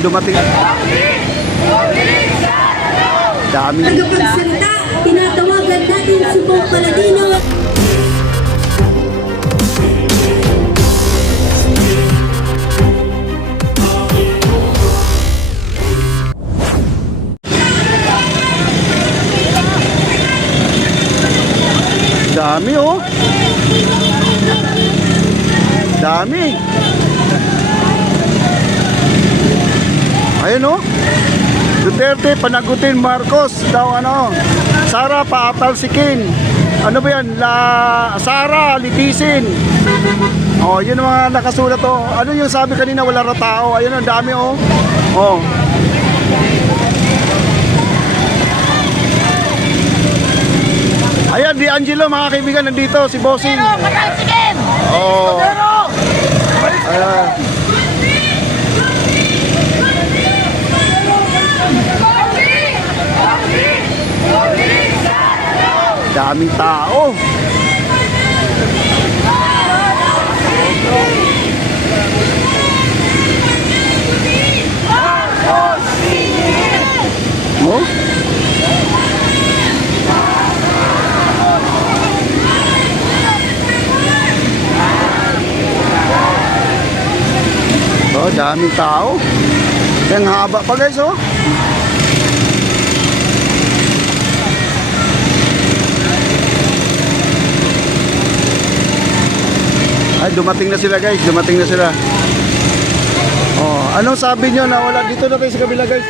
dumating. Dami. Tagapagsalita, tinatawagan natin si Bong Paladino. Dami oh. Dami. Ayun oh. Duterte panagutin Marcos daw ano. Sara paatalsikin. Ano ba yan? Sara litisin. Oh, yun ang mga nakasulat oh. Ano yung sabi kanina wala ra tao. Ayun ang dami oh. Oh. Ayan, Di Angelo mga kaibigan, nandito si Bossing. Patalsikin! Oh. Ayan. Daming tao. Oh? Oh, daming tao. Ang haba pa guys oh. Ay, dumating na sila guys, dumating na sila. Oh, anong sabi nyo na wala? Dito na tayo sa kabila guys.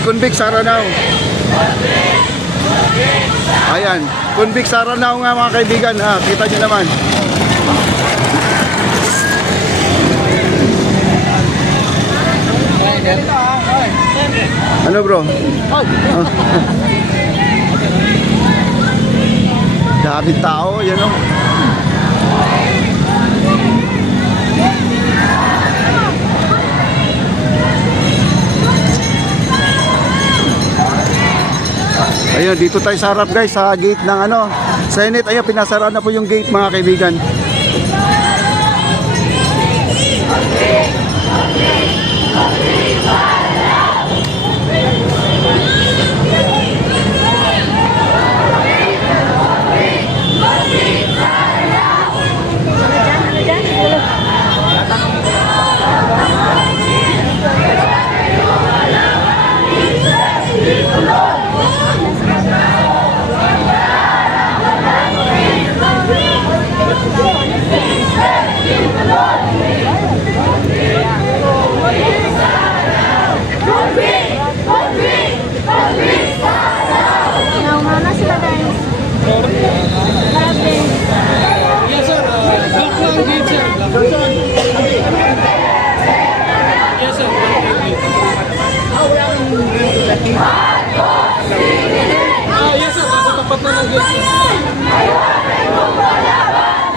Convict Saranaw. Ayan, Convict Saranaw nga mga kaibigan. Ha, kita nyo naman. Ano bro? Daming tao, yan o. Ayun, dito tayo sa harap guys, sa gate ng ano, Senate. Ayun, pinasara na po yung gate mga kaibigan.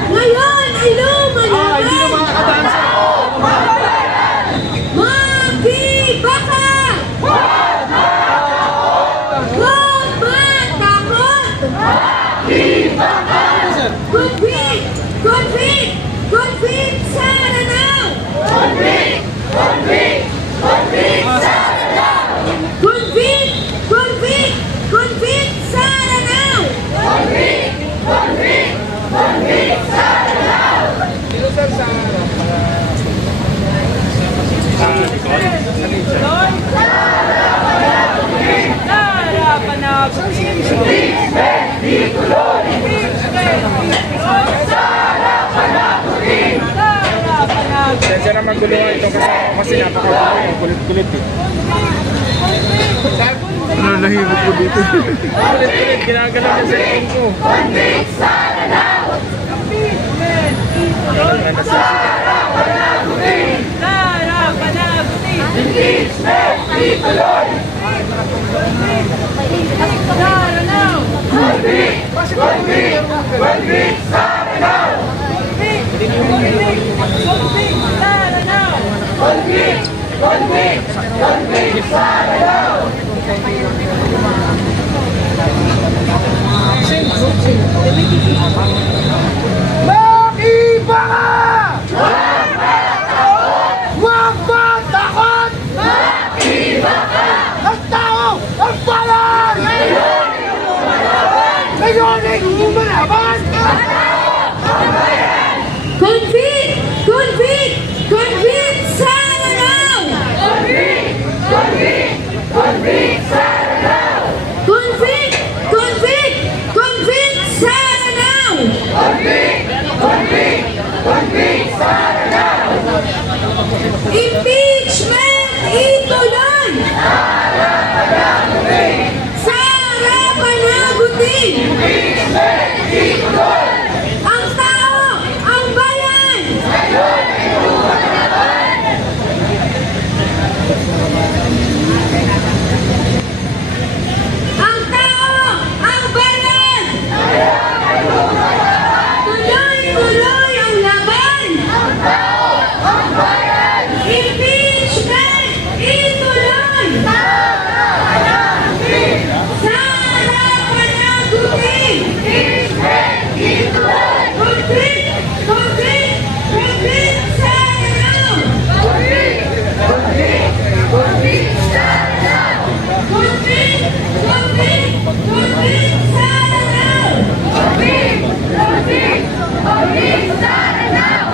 Ngayon ay lumalaban! Hindi na makakadansa! Magbibaka! Huwag matakot! Convict! Convict! Convict Saranaw! Convict! Convict! Convict Saranaw! Convict! Convict! Convict Saranaw! Convict! Convict! Convict Saranaw! Sensya na maguluhan ito kasi napakagulo yung kulit-kulit eh. Ano nahihirap ko dito? Kulit-kulit, ginagalaw niya sa ipon ko. Makiba ka! Huwag Milyones umalaban! Convict! Convict! Convict! Sana now! Convict! Convict! Convict! Sana now! Convict! Convict! Convict! Sana now! Convict! Convict! Convict! Sana now! Impeachment! Ituloy! Sara panagutin! Ang tao! Ang bayan! Ang tao! Ang bayan! Tuloy-tuloy ang laban! Impeachment! Ituloy! Sara panagutin! Convict! Convict! Convict! Sara now! Convict! Convict! Convict! Sara now!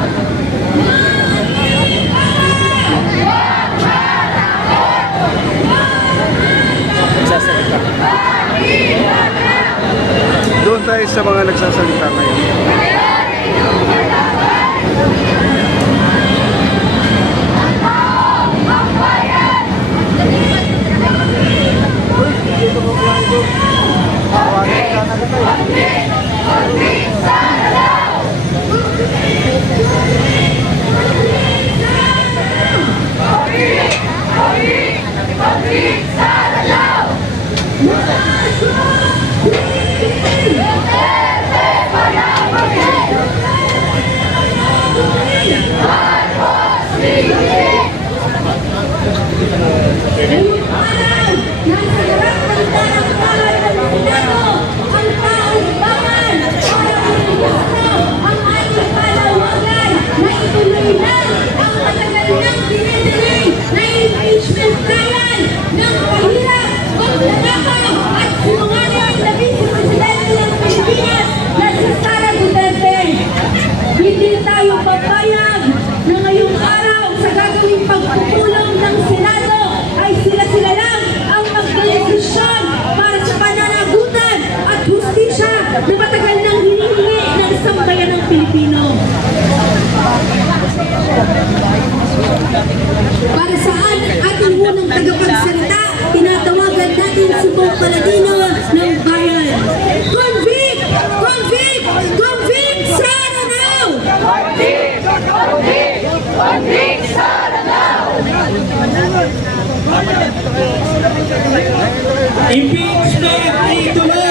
Nagsasalita. Doon tayo sa mga nagsasalita ngayon. Ngayong araw, nasa harap ng tahanan ng Senado, ang taong bayan para ilusto ang ating panawagan na ituloy na ang matagal nang dinidilig na impeachment trial ng pahirap, pagnanakaw at sinungaling na vice-presidente ng Pilipinas na si Sara Duterte. Hindi tayo papayag na ngayong araw sa gagawing pagpupulong ng Senado ay sila-sila lang ang magdedesisyon para sa pananagutan at hustisya na matagal nang hinihingi ng sambayan ng Pilipino. Para saan ating unang tagapagsalita, tinatawagan natin si Bong Paladino ng bayan. Convict! Convict! Convict! Sana now! Convict! Sana now! Impeachment ituloy!